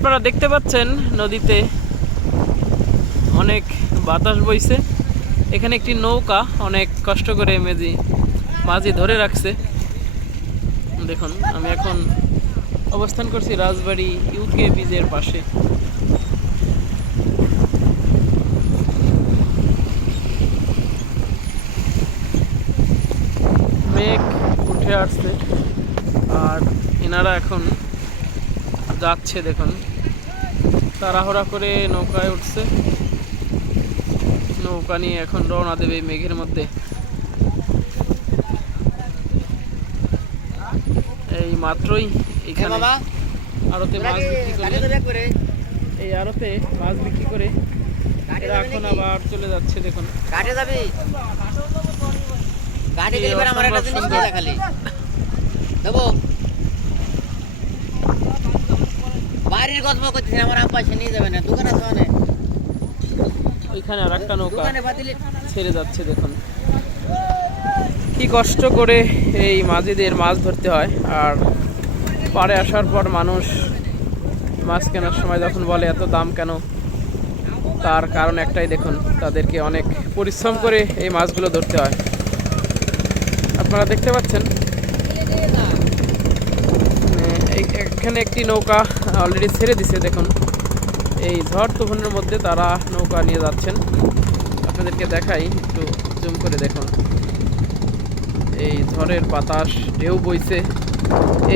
আপনারা দেখতে পাচ্ছেন নদীতে অনেক বাতাস বইছে। এখানে একটি নৌকা অনেক কষ্ট করে মাঝি ধরে রাখছে। দেখুন, আমি এখন অবস্থান করছি রাজবাড়ী ইউকে ব্রিজের পাশে। মেঘ উঠে আসছে আর এনারা এখন যাচ্ছে। দেখুন, তাড়াহুড়া করে নৌকায় উঠছে। নৌকা নিয়ে এখন রওনা দেবে মেঘের মধ্যে। এই মাত্রই এখানে আড়তে মাছ বিক্রি করে, এই আড়তে মাছ বিক্রি করে এরা এখন আবার চলে যাচ্ছে। দেখুন, বাড়ির গল্প করতেছি, আমার আব্বা সে নিয়ে যাবে না, দোকান আছে অনেক। ওইখানে আর একটা নৌকা ছেড়ে যাচ্ছে। দেখুন কি কষ্ট করে এই মাঝিদের মাছ ধরতে হয়। আর পাড়ে আসার পর মানুষ মাছ কেনার সময় যখন বলে এত দাম কেন, তার কারণ একটাই। দেখুন, তাদেরকে অনেক পরিশ্রম করে এই মাছগুলো ধরতে হয়। আপনারা দেখতে পাচ্ছেন এখানে একটি নৌকা অলরেডি ছেড়ে দিছে। দেখুন, এই ঝড় তুফানের মধ্যে তারা নৌকা নিয়ে যাচ্ছেন। আপনাদেরকে দেখাই, একটু জুম করে দেখুন। এই ঝড়ের বাতাস, ঢেউ বইছে।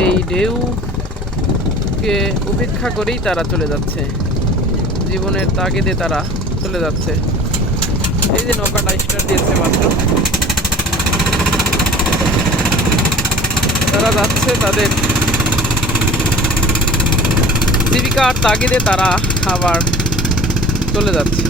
এই ঢেউকে উপেক্ষা করেই তারা চলে যাচ্ছে, জীবনের তাগিদে তারা চলে যাচ্ছে। এই যে নৌকাটা স্টার্ট দিয়েছে মাত্র, তারা যাচ্ছে তাদের জীবিকার তাগিদে, তারা আবার চলে যাচ্ছে।